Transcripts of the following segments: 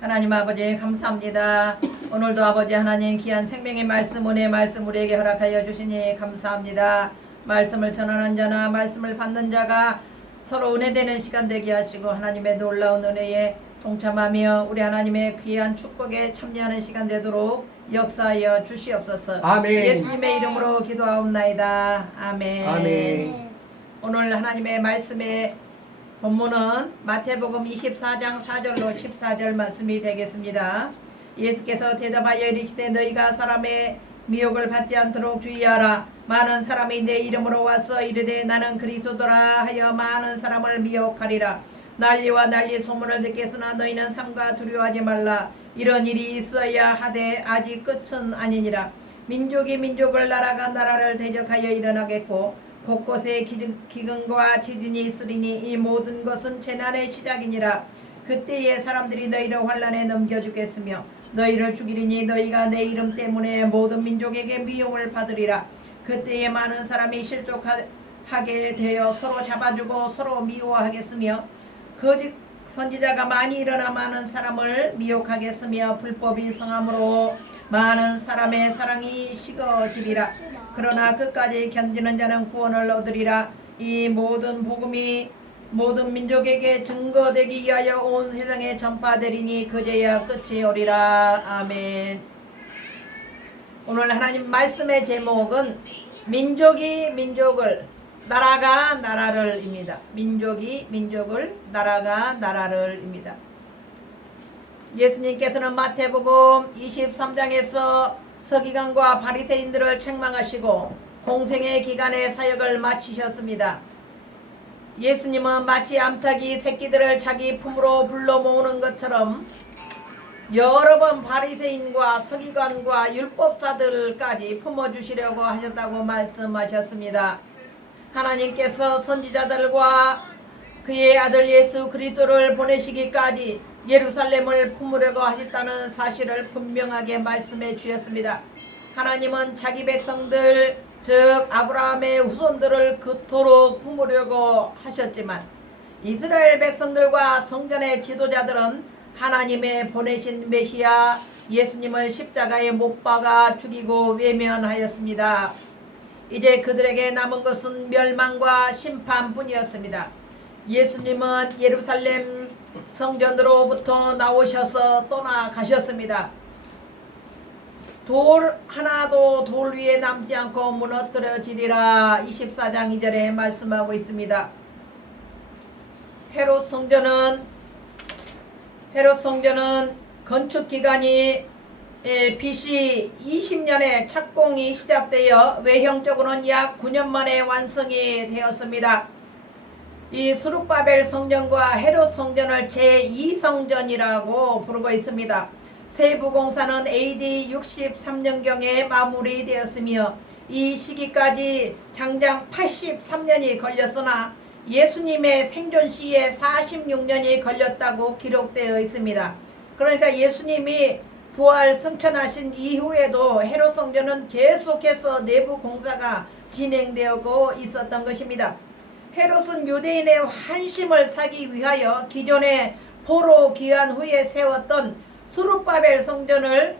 하나님 아버지 감사합니다. 오늘도 아버지 하나님 귀한 생명의 말씀 은혜의 말씀 우리에게 허락하여 주시니 감사합니다. 말씀을 전하는 자나 말씀을 받는 자가 서로 은혜되는 시간 되게 하시고 하나님의 놀라운 은혜에 동참하며 우리 하나님의 귀한 축복에 참여하는 시간 되도록 역사하여 주시옵소서. 아멘. 예수님의 이름으로 기도하옵나이다. 아멘. 아멘. 오늘 하나님의 말씀의 본문은 마태복음 24장 4절로 14절 말씀이 되겠습니다. 예수께서 대답하여 이르시되 너희가 사람의 미혹을 받지 않도록 주의하라. 많은 사람이 내 이름으로 와서 이르되 나는 그리스도라 하여 많은 사람을 미혹하리라. 난리와 난리 소문을 듣겠으나 너희는 삼가 두려워하지 말라. 이런 일이 있어야 하되 아직 끝은 아니니라. 민족이 민족을 나라가 나라를 대적하여 일어나겠고 곳곳에 기근과 지진이 있으리니 이 모든 것은 재난의 시작이니라. 그때에 사람들이 너희를 환난에 넘겨주겠으며 너희를 죽이리니 너희가 내 이름 때문에 모든 민족에게 미움을 받으리라. 그때에 많은 사람이 실족하게 되어 서로 잡아주고 서로 미워하겠으며 거짓 선지자가 많이 일어나 많은 사람을 미혹하겠으며 불법이 성함으로 많은 사람의 사랑이 식어지리라. 그러나 끝까지 견디는 자는 구원을 얻으리라. 이 모든 복음이 모든 민족에게 증거되기 위하여 온 세상에 전파되리니 그제야 끝이 오리라. 아멘. 오늘 하나님 말씀의 제목은 민족이 민족을 나라가 나라를 입니다. 민족이 민족을 나라가 나라를 입니다. 예수님께서는 마태복음 23장에서 서기관과 바리새인들을 책망하시고 공생의 기간의 사역을 마치셨습니다. 예수님은 마치 암탉이 새끼들을 자기 품으로 불러 모으는 것처럼 여러 번 바리새인과 서기관과 율법사들까지 품어주시려고 하셨다고 말씀하셨습니다. 하나님께서 선지자들과 그의 아들 예수 그리스도를 보내시기까지 예루살렘을 품으려고 하셨다는 사실을 분명하게 말씀해 주셨습니다. 하나님은 자기 백성들 즉 아브라함의 후손들을 그토록 품으려고 하셨지만 이스라엘 백성들과 성전의 지도자들은 하나님의 보내신 메시아 예수님을 십자가에 못 박아 죽이고 외면하였습니다. 이제 그들에게 남은 것은 멸망과 심판뿐이었습니다. 예수님은 예루살렘 성전으로부터 나오셔서 떠나가셨습니다. 돌 하나도 돌 위에 남지 않고 무너뜨려지리라. 24장 2절에 말씀하고 있습니다. 헤롯 성전은 건축 기간이 BC 20년에 착공이 시작되어 외형적으로는 약 9년 만에 완성이 되었습니다. 이 스룹바벨 성전과 헤롯 성전을 제2성전이라고 부르고 있습니다. 세부 공사는 AD 63년경에 마무리되었으며 이 시기까지 장장 83년이 걸렸으나 예수님의 생존 시에 46년이 걸렸다고 기록되어 있습니다. 그러니까 예수님이 부활 승천하신 이후에도 헤롯 성전은 계속해서 내부 공사가 진행되고 있었던 것입니다. 헤롯은 유대인의 환심을 사기 위하여 기존에 포로 귀환 후에 세웠던 스룹바벨 성전을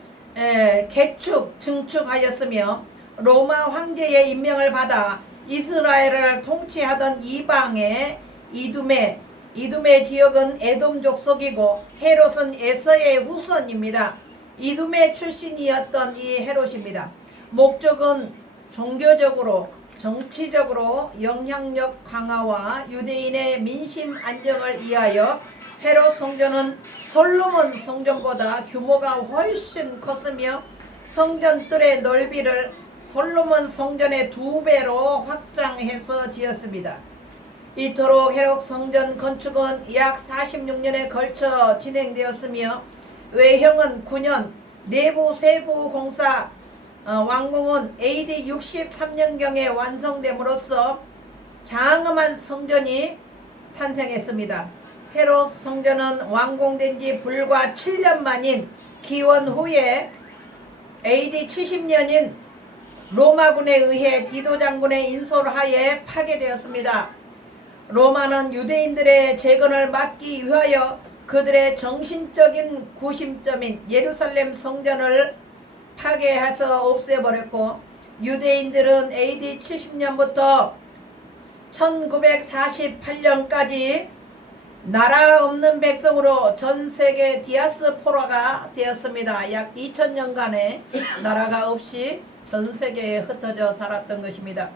증축하였으며 로마 황제의 임명을 받아 이스라엘을 통치하던 이방의 이두메 지역은 에돔 족속이고 헤롯은 에서의 후손입니다. 이두메 출신이었던 이 헤롯입니다. 목적은 종교적으로 정치적으로 영향력 강화와 유대인의 민심 안정을 위하여 헤롯 성전은 솔로몬 성전보다 규모가 훨씬 컸으며 성전뜰의 넓이를 솔로몬 성전의 2배로 확장해서 지었습니다. 이토록 헤롯 성전 건축은 약 46년에 걸쳐 진행되었으며 외형은 9년, 내부 세부 공사 완공은 AD 63년경에 완성됨으로써 장엄한 성전이 탄생했습니다. 헤롯 성전은 완공된 지 불과 7년 만인 기원 후에 AD 70년인 로마군에 의해 디도 장군의 인솔하에 파괴되었습니다. 로마는 유대인들의 재건을 막기 위하여 그들의 정신적인 구심점인 예루살렘 성전을 파괴해서 없애버렸고, 유대인들은 AD 70년부터 1948년까지 나라 없는 백성으로 전 세계 디아스포라가 되었습니다. 약 2000년간의 나라가 없이 전 세계에 흩어져 살았던 것입니다.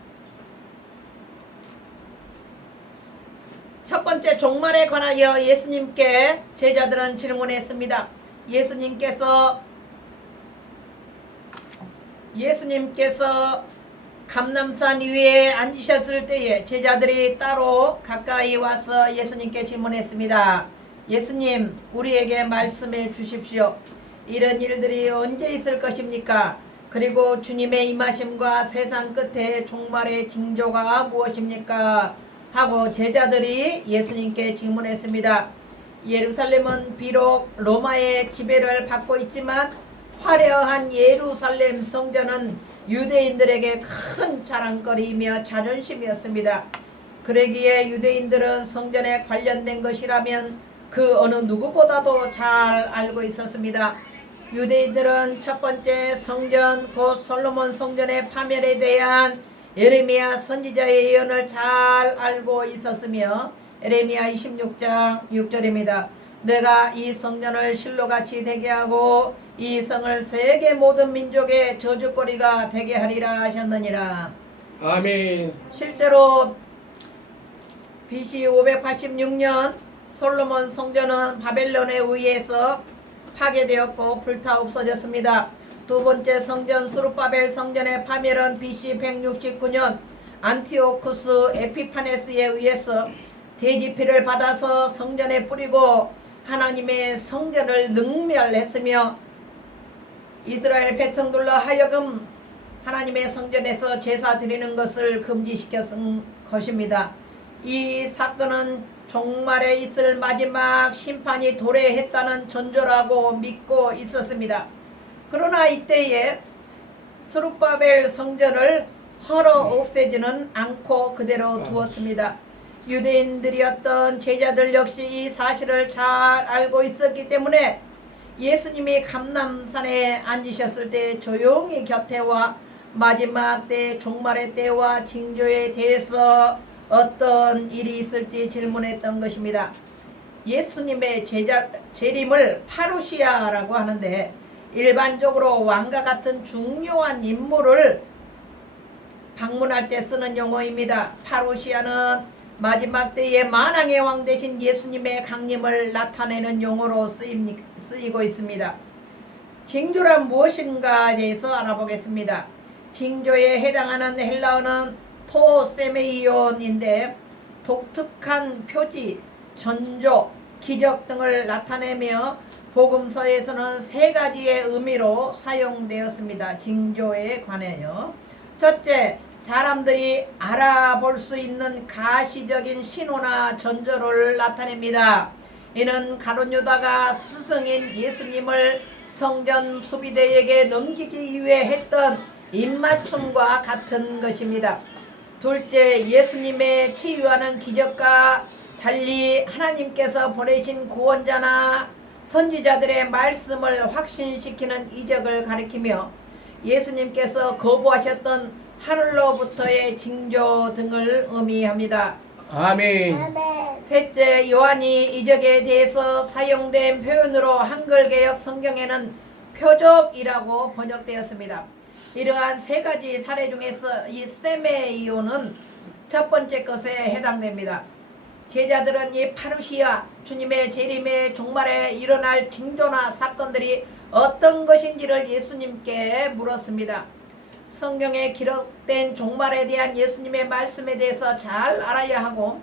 첫 번째, 종말에 관하여 예수님께 제자들은 질문했습니다. 예수님께서 감람산 위에 앉으셨을 때에 제자들이 따로 가까이 와서 예수님께 질문했습니다. 예수님, 우리에게 말씀해 주십시오. 이런 일들이 언제 있을 것입니까? 그리고 주님의 임하심과 세상 끝에 종말의 징조가 무엇입니까? 하고 제자들이 예수님께 질문했습니다. 예루살렘은 비록 로마의 지배를 받고 있지만 화려한 예루살렘 성전은 유대인들에게 큰 자랑거리이며 자존심이었습니다. 그러기에 유대인들은 성전에 관련된 것이라면 그 어느 누구보다도 잘 알고 있었습니다. 유대인들은 첫 번째 성전, 곧 솔로몬 성전의 파멸에 대한 예레미야 선지자의 예언을 잘 알고 있었으며, 예레미야 26장 6절입니다. 내가 이 성전을 실로같이 되게 하고 이 성을 세계 모든 민족의 저주거리가 되게 하리라 하셨느니라. 아멘. 실제로 BC 586년 솔로몬 성전은 바벨론에 의해서 파괴되었고 불타 없어졌습니다. 두 번째 성전 수르바벨 성전의 파멸은 BC 169년 안티오쿠스 에피파네스에 의해서 대지피를 받아서 성전에 뿌리고 하나님의 성전을 능멸했으며, 이스라엘 백성들로 하여금 하나님의 성전에서 제사 드리는 것을 금지시켰은 것입니다. 이 사건은 종말에 있을 마지막 심판이 도래했다는 전조라고 믿고 있었습니다. 그러나 이때에 스룹바벨 성전을 헐어 없애지는 않고 그대로 두었습니다. 유대인들이었던 제자들 역시 이 사실을 잘 알고 있었기 때문에 예수님이 감람산에 앉으셨을 때 조용히 곁에 와 마지막 때 종말의 때와 징조에 대해서 어떤 일이 있을지 질문했던 것입니다. 예수님의 재림을 파루시아라고 하는데, 일반적으로 왕과 같은 중요한 인물을 방문할 때 쓰는 용어입니다. 파루시아는 마지막 때의 만왕의 왕 되신 예수님의 강림을 나타내는 용어로 쓰이고 있습니다. 징조란 무엇인가에 대해서 알아보겠습니다. 징조에 해당하는 헬라어는 토세메이온인데 독특한 표지, 전조, 기적 등을 나타내며 복음서에서는 세 가지의 의미로 사용되었습니다. 징조에 관해요. 첫째, 사람들이 알아볼 수 있는 가시적인 신호나 전조를 나타냅니다. 이는 가룟 유다가 스승인 예수님을 성전 수비대에게 넘기기 위해 했던 입맞춤과 같은 것입니다. 둘째, 예수님의 치유하는 기적과 달리 하나님께서 보내신 구원자나 선지자들의 말씀을 확신시키는 이적을 가리키며 예수님께서 거부하셨던 하늘로부터의 징조 등을 의미합니다. 아멘. 셋째, 요한이 이적에 대해서 사용된 표현으로 한글개역 성경에는 표적이라고 번역되었습니다. 이러한 세 가지 사례 중에서 이 세메이오는 첫 번째 것에 해당됩니다. 제자들은 이 파루시아, 주님의 재림의 종말에 일어날 징조나 사건들이 어떤 것인지를 예수님께 물었습니다. 성경에 기록된 종말에 대한 예수님의 말씀에 대해서 잘 알아야 하고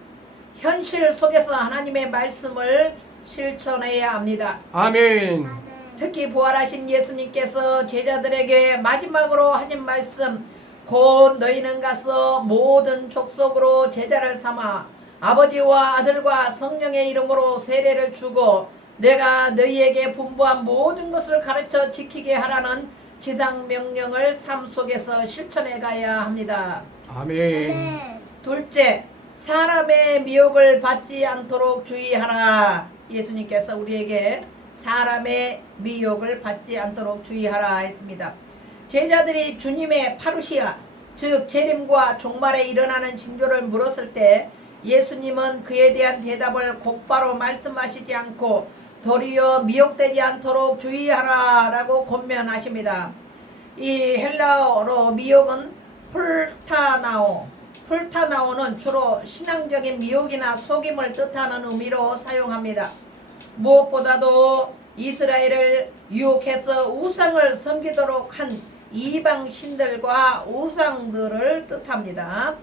현실 속에서 하나님의 말씀을 실천해야 합니다. 아멘. 특히 부활하신 예수님께서 제자들에게 마지막으로 하신 말씀, 곧 너희는 가서 모든 족속으로 제자를 삼아 아버지와 아들과 성령의 이름으로 세례를 주고 내가 너희에게 분부한 모든 것을 가르쳐 지키게 하라는 지상명령을 삶 속에서 실천해 가야 합니다. 아멘. 둘째, 사람의 미혹을 받지 않도록 주의하라. 예수님께서 우리에게 사람의 미혹을 받지 않도록 주의하라 했습니다. 제자들이 주님의 파루시아 즉 재림과 종말에 일어나는 징조를 물었을 때 예수님은 그에 대한 대답을 곧바로 말씀하시지 않고 도리어 미혹되지 않도록 주의하라 라고 권면하십니다. 이 헬라어로 미혹은 풀타나오는 주로 신앙적인 미혹이나 속임을 뜻하는 의미로 사용합니다. 무엇보다도 이스라엘을 유혹해서 우상을 섬기도록 한 이방 신들과 우상들을 뜻합니다.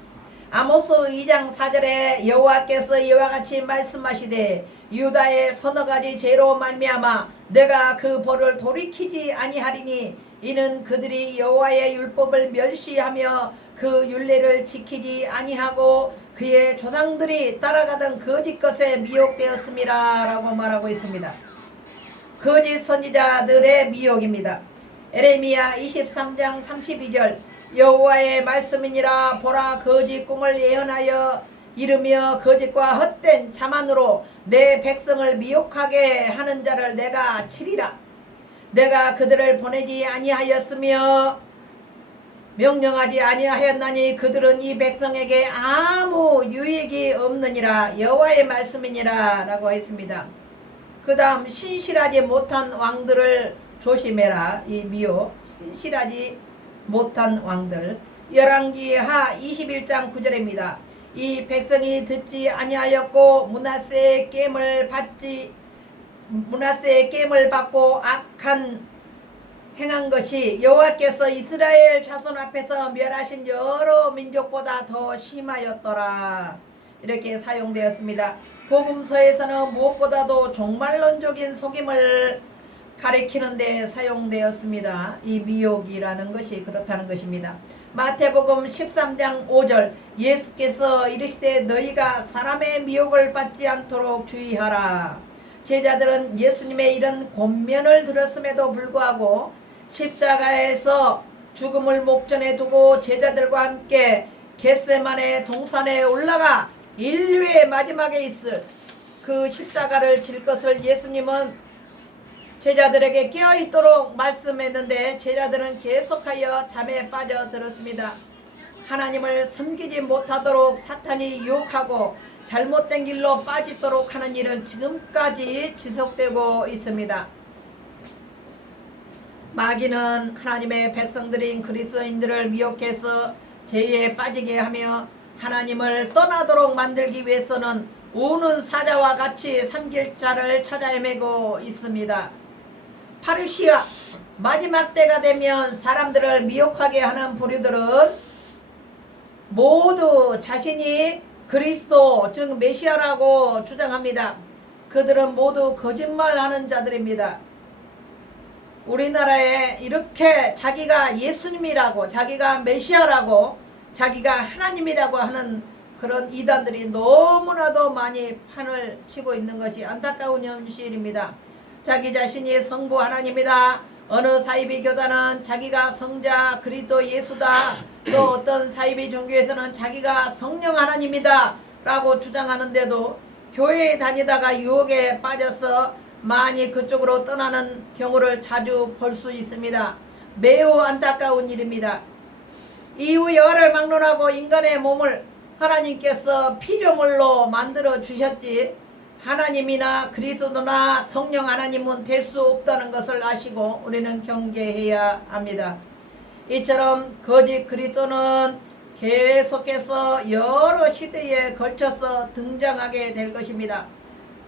아모스 2장 4절에 여호와께서 이와 같이 말씀하시되 유다의 서너 가지 죄로 말미암아 내가 그 벌을 돌이키지 아니하리니 이는 그들이 여호와의 율법을 멸시하며 그 율례를 지키지 아니하고 그의 조상들이 따라가던 거짓 것에 미혹되었음이라 라고 말하고 있습니다. 거짓 선지자들의 미혹입니다. 에레미야 23장 32절 여호와의 말씀이니라 보라 거짓 꿈을 예언하여 이르며 거짓과 헛된 자만으로 내 백성을 미혹하게 하는 자를 내가 치리라. 내가 그들을 보내지 아니하였으며 명령하지 아니하였나니 그들은 이 백성에게 아무 유익이 없느니라. 여호와의 말씀이니라 라고 했습니다. 그 다음 신실하지 못한 왕들을 조심해라. 이 미혹 신실하지 못한 왕들 열왕기하 21장 9절입니다. 이 백성이 듣지 아니하였고 므낫세의 깸을 받고 악한 행한 것이 여호와께서 이스라엘 자손 앞에서 멸하신 여러 민족보다 더 심하였더라. 이렇게 사용되었습니다. 복음서에서는 무엇보다도 종말론적인 속임을 가리키는 데 사용되었습니다. 이 미혹이라는 것이 그렇다는 것입니다. 마태복음 13장 5절 예수께서 이르시되 너희가 사람의 미혹을 받지 않도록 주의하라. 제자들은 예수님의 이런 권면을 들었음에도 불구하고 십자가에서 죽음을 목전에 두고 제자들과 함께 겟세마네 동산에 올라가 인류의 마지막에 있을 그 십자가를 질 것을 예수님은 제자들에게 깨어있도록 말씀했는데 제자들은 계속하여 잠에 빠져들었습니다. 하나님을 섬기지 못하도록 사탄이 유혹하고 잘못된 길로 빠지도록 하는 일은 지금까지 지속되고 있습니다. 마귀는 하나님의 백성들인 그리스도인들을 미혹해서 죄에 빠지게 하며 하나님을 떠나도록 만들기 위해서는 우는 사자와 같이 삼킬 자를 찾아 헤매고 있습니다. 파루시아 마지막 때가 되면 사람들을 미혹하게 하는 부류들은 모두 자신이 그리스도 즉 메시아라고 주장합니다. 그들은 모두 거짓말하는 자들입니다. 우리나라에 이렇게 자기가 예수님이라고 자기가 메시아라고 자기가 하나님이라고 하는 그런 이단들이 너무나도 많이 판을 치고 있는 것이 안타까운 현실입니다. 자기 자신이 성부 하나님이다. 어느 사이비 교단은 자기가 성자 그리스도 예수다. 또 어떤 사이비 종교에서는 자기가 성령 하나님이다 라고 주장하는데도 교회에 다니다가 유혹에 빠져서 많이 그쪽으로 떠나는 경우를 자주 볼 수 있습니다. 매우 안타까운 일입니다. 이후 여하를 막론하고 인간의 몸을 하나님께서 피조물로 만들어 주셨지 하나님이나 그리스도나 성령 하나님은 될 수 없다는 것을 아시고 우리는 경계해야 합니다. 이처럼 거짓 그리스도는 계속해서 여러 시대에 걸쳐서 등장하게 될 것입니다.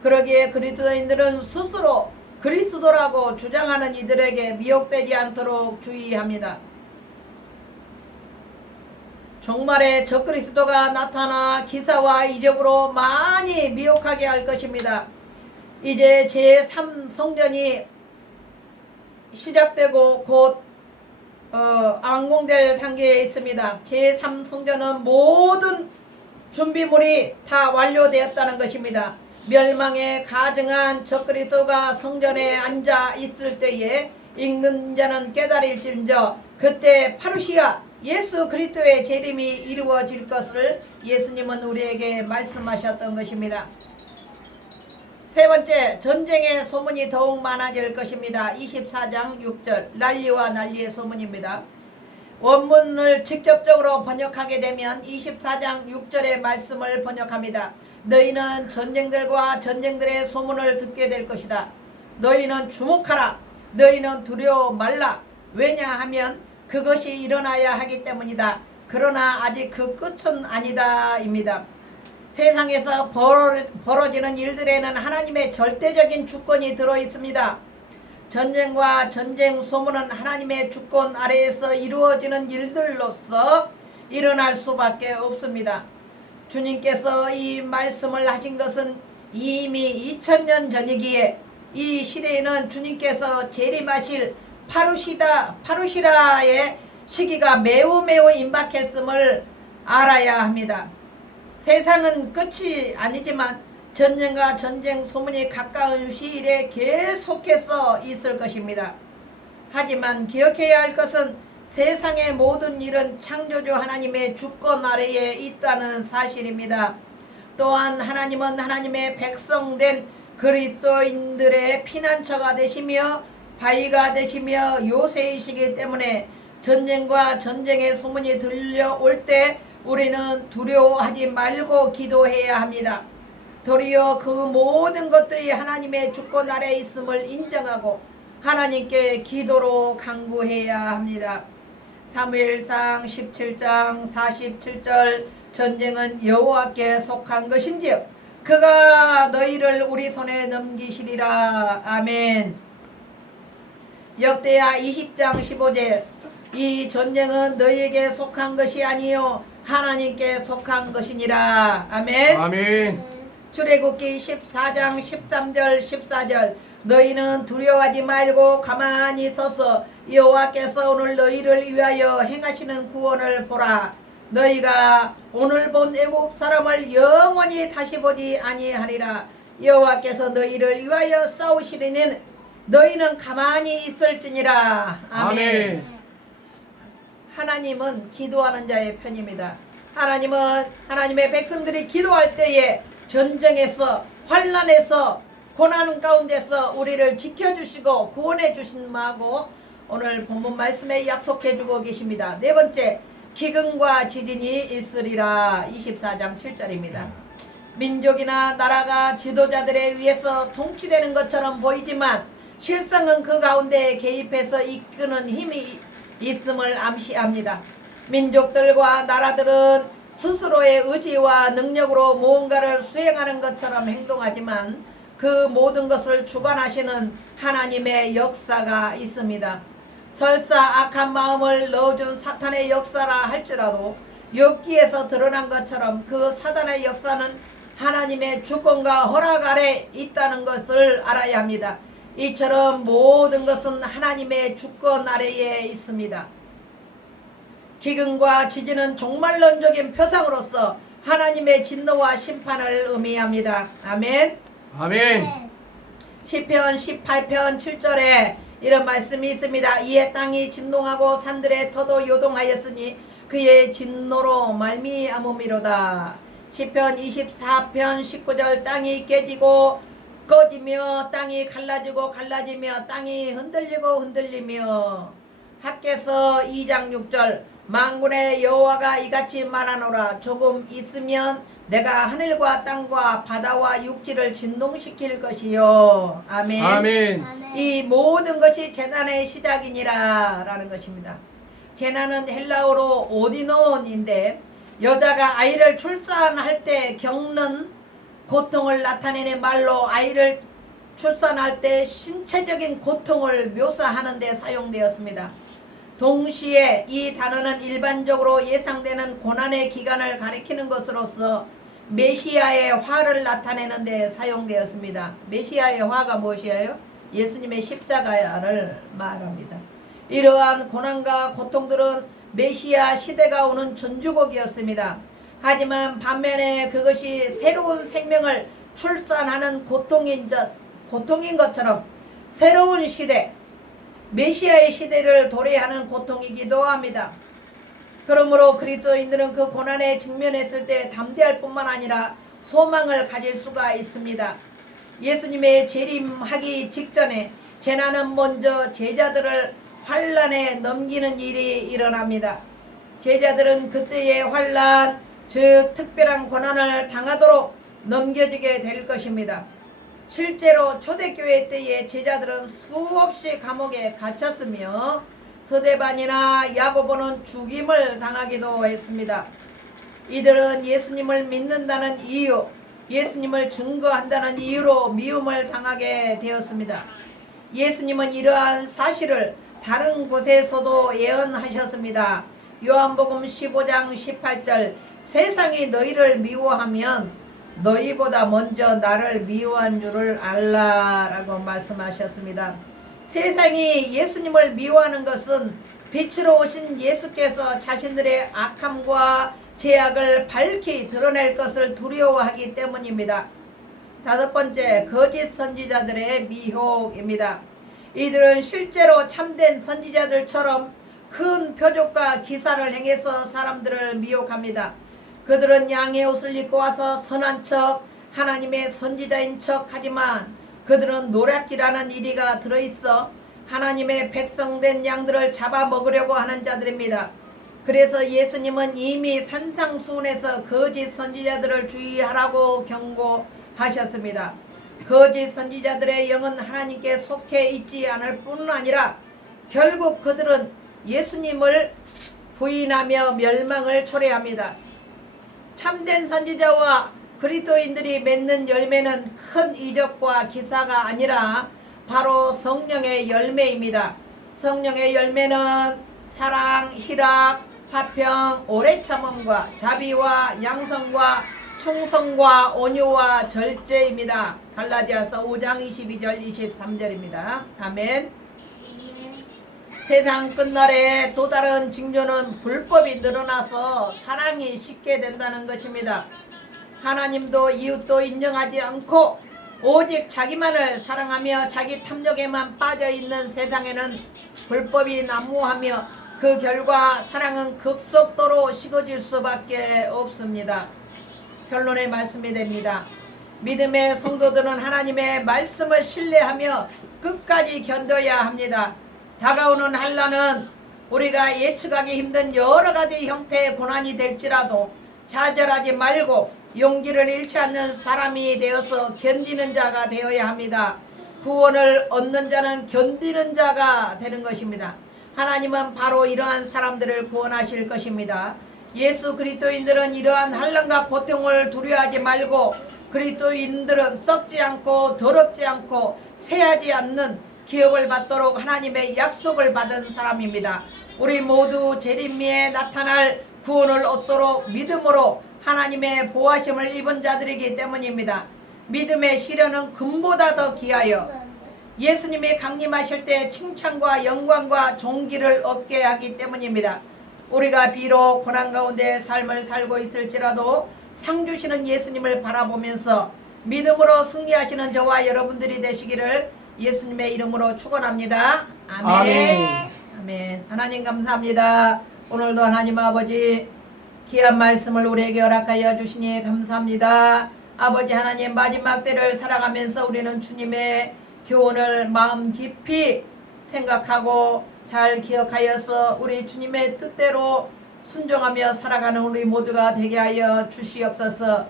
그러기에 그리스도인들은 스스로 그리스도라고 주장하는 이들에게 미혹되지 않도록 주의합니다. 종말에 적그리스도가 나타나 기사와 이적으로 많이 미혹하게 할 것입니다. 이제 제3성전이 시작되고 곧 완공될 단계에 있습니다. 제3성전은 모든 준비물이 다 완료되었다는 것입니다. 멸망에 가증한 적그리스도가 성전에 앉아 있을 때에 읽는 자는 깨달을지언정 그때 파루시아 예수 그리스도의 재림이 이루어질 것을 예수님은 우리에게 말씀하셨던 것입니다. 세 번째, 전쟁의 소문이 더욱 많아질 것입니다. 24장 6절 난리와 난리의 소문입니다. 원문을 직접적으로 번역하게 되면 24장 6절의 말씀을 번역합니다. 너희는 전쟁들과 전쟁들의 소문을 듣게 될 것이다. 너희는 주목하라. 너희는 두려워 말라. 왜냐하면 그것이 일어나야 하기 때문이다. 그러나 아직 그 끝은 아니다 입니다. 세상에서 벌어지는 일들에는 하나님의 절대적인 주권이 들어있습니다. 전쟁과 전쟁 소문은 하나님의 주권 아래에서 이루어지는 일들로서 일어날 수밖에 없습니다. 주님께서 이 말씀을 하신 것은 이미 2000년 전이기에 이 시대에는 주님께서 재림하실 파루시라의 시기가 매우 임박했음을 알아야 합니다. 세상은 끝이 아니지만 전쟁과 전쟁 소문이 가까운 시일에 계속해서 있을 것입니다. 하지만 기억해야 할 것은 세상의 모든 일은 창조주 하나님의 주권 아래에 있다는 사실입니다. 또한 하나님은 하나님의 백성된 그리스도인들의 피난처가 되시며 바위가 되시며 요새이시기 때문에 전쟁과 전쟁의 소문이 들려올 때 우리는 두려워하지 말고 기도해야 합니다. 도리어 그 모든 것들이 하나님의 주권 아래에 있음을 인정하고 하나님께 기도로 간구해야 합니다. 사무엘상 17장 47절 전쟁은 여호와께 속한 것인지요 그가 너희를 우리 손에 넘기시리라. 아멘. 역대하 20장 15절 이 전쟁은 너희에게 속한 것이 아니요 하나님께 속한 것이니라. 아멘. 아멘. 출애굽기 14장 13절 14절 너희는 두려워하지 말고 가만히 서서 여호와께서 오늘 너희를 위하여 행하시는 구원을 보라. 너희가 오늘 본 애국 사람을 영원히 다시 보지 아니하리라. 여호와께서 너희를 위하여 싸우시리니 너희는 가만히 있을지니라. 아멘. 하나님은 기도하는 자의 편입니다. 하나님은 하나님의 백성들이 기도할 때에 전쟁에서 환난에서 고난 가운데서 우리를 지켜주시고 구원해 주신마고 오늘 본문 말씀에 약속해주고 계십니다. 네 번째, 기근과 지진이 있으리라. 24장 7절입니다. 민족이나 나라가 지도자들에 의해서 통치되는 것처럼 보이지만 실상은 그 가운데 개입해서 이끄는 힘이 있음을 암시합니다. 민족들과 나라들은 스스로의 의지와 능력으로 무언가를 수행하는 것처럼 행동하지만 그 모든 것을 주관하시는 하나님의 역사가 있습니다. 설사 악한 마음을 넣어준 사탄의 역사라 할지라도 욥기에서 드러난 것처럼 그 사단의 역사는 하나님의 주권과 허락 아래 있다는 것을 알아야 합니다. 이처럼 모든 것은 하나님의 주권 아래에 있습니다. 기근과 지진은 종말론적인 표상으로서 하나님의 진노와 심판을 의미합니다. 아멘. 아멘. 시편 18편 7절에 이런 말씀이 있습니다. 이에 땅이 진동하고 산들의 터도 요동하였으니 그의 진노로 말미암음이로다. 시편 24편 19절 땅이 깨지고 꺼지며 땅이 갈라지고 갈라지며 땅이 흔들리고 흔들리며 학개서 2장 6절 만군의 여호와가 이같이 말하노라. 조금 있으면 내가 하늘과 땅과 바다와 육지를 진동시킬 것이요. 아멘. 아멘. 이 모든 것이 재난의 시작이니라 라는 것입니다. 재난은 헬라어로 오디논인데 여자가 아이를 출산할 때 겪는 고통을 나타내는 말로 아이를 출산할 때 신체적인 고통을 묘사하는 데 사용되었습니다. 동시에 이 단어는 일반적으로 예상되는 고난의 기간을 가리키는 것으로서 메시아의 화를 나타내는 데 사용되었습니다. 메시아의 화가 무엇이에요? 예수님의 십자가를 말합니다. 이러한 고난과 고통들은 메시아 시대가 오는 전주곡이었습니다. 하지만 반면에 그것이 새로운 생명을 출산하는 고통인 것처럼 새로운 시대, 메시아의 시대를 도래하는 고통이기도 합니다. 그러므로 그리스도인들은 그 고난에 직면했을 때 담대할 뿐만 아니라 소망을 가질 수가 있습니다. 예수님의 재림하기 직전에 재난은 먼저 제자들을 환란에 넘기는 일이 일어납니다. 제자들은 그때의 환란, 즉 특별한 고난을 당하도록 넘겨지게 될 것입니다. 실제로 초대교회 때의 제자들은 수없이 감옥에 갇혔으며 서대반이나 야고보는 죽임을 당하기도 했습니다. 이들은 예수님을 믿는다는 이유, 예수님을 증거한다는 이유로 미움을 당하게 되었습니다. 예수님은 이러한 사실을 다른 곳에서도 예언하셨습니다. 요한복음 15장 18절 세상이 너희를 미워하면 너희보다 먼저 나를 미워한 줄을 알라 라고 말씀하셨습니다. 세상이 예수님을 미워하는 것은 빛으로 오신 예수께서 자신들의 악함과 죄악을 밝히 드러낼 것을 두려워하기 때문입니다. 다섯 번째, 거짓 선지자들의 미혹입니다. 이들은 실제로 참된 선지자들처럼 큰 표적과 기사를 행해서 사람들을 미혹합니다. 그들은 양의 옷을 입고 와서 선한 척, 하나님의 선지자인 척 하지만 그들은 노략질하는 이리가 들어있어 하나님의 백성된 양들을 잡아먹으려고 하는 자들입니다. 그래서 예수님은 이미 산상수훈에서 거짓 선지자들을 주의하라고 경고하셨습니다. 거짓 선지자들의 영은 하나님께 속해 있지 않을 뿐 아니라 결국 그들은 예수님을 부인하며 멸망을 초래합니다. 참된 선지자와 그리스도인들이 맺는 열매는 큰 이적과 기사가 아니라 바로 성령의 열매입니다. 성령의 열매는 사랑, 희락, 화평, 오래 참음과 자비와 양성과 충성과 온유와 절제입니다. 갈라디아서 5장 22절 23절입니다. 아멘. 세상 끝날에 또 다른 징조는 불법이 늘어나서 사랑이 식게 된다는 것입니다. 하나님도 이웃도 인정하지 않고 오직 자기만을 사랑하며 자기 탐욕에만 빠져있는 세상에는 불법이 난무하며 그 결과 사랑은 급속도로 식어질 수밖에 없습니다. 결론의 말씀이 됩니다. 믿음의 성도들은 하나님의 말씀을 신뢰하며 끝까지 견뎌야 합니다. 다가오는 환난은 우리가 예측하기 힘든 여러 가지 형태의 고난이 될지라도 좌절하지 말고 용기를 잃지 않는 사람이 되어서 견디는 자가 되어야 합니다. 구원을 얻는 자는 견디는 자가 되는 것입니다. 하나님은 바로 이러한 사람들을 구원하실 것입니다. 예수 그리스도인들은 이러한 환난과 고통을 두려워하지 말고 그리스도인들은 썩지 않고 더럽지 않고 새하지 않는 기업을 받도록 하나님의 약속을 받은 사람입니다. 우리 모두 재림미에 나타날 구원을 얻도록 믿음으로 하나님의 보호하심을 입은 자들이기 때문입니다. 믿음의 시련은 금보다 더 귀하여 예수님이 강림하실 때 칭찬과 영광과 존귀를 얻게 하기 때문입니다. 우리가 비록 고난 가운데 삶을 살고 있을지라도 상 주시는 예수님을 바라보면서 믿음으로 승리하시는 저와 여러분들이 되시기를 예수님의 이름으로 축원합니다. 아멘. 아멘. 아멘. 하나님 감사합니다. 오늘도 하나님 아버지 귀한 말씀을 우리에게 허락하여 주시니 감사합니다. 아버지 하나님 마지막 때를 살아가면서 우리는 주님의 교훈을 마음 깊이 생각하고 잘 기억하여서 우리 주님의 뜻대로 순종하며 살아가는 우리 모두가 되게 하여 주시옵소서.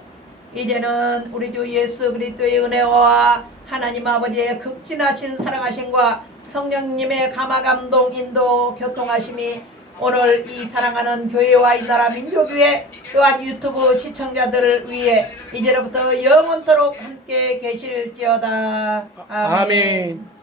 이제는 우리 주 예수 그리스도의 은혜와 하나님 아버지의 극진하신 사랑하심과 성령님의 감화감동 인도 교통하심이 오늘 이 사랑하는 교회와 이 나라 민족위에 또한 유튜브 시청자들을 위해 이제로부터 영원토록 함께 계실지어다. 아멘. 아멘.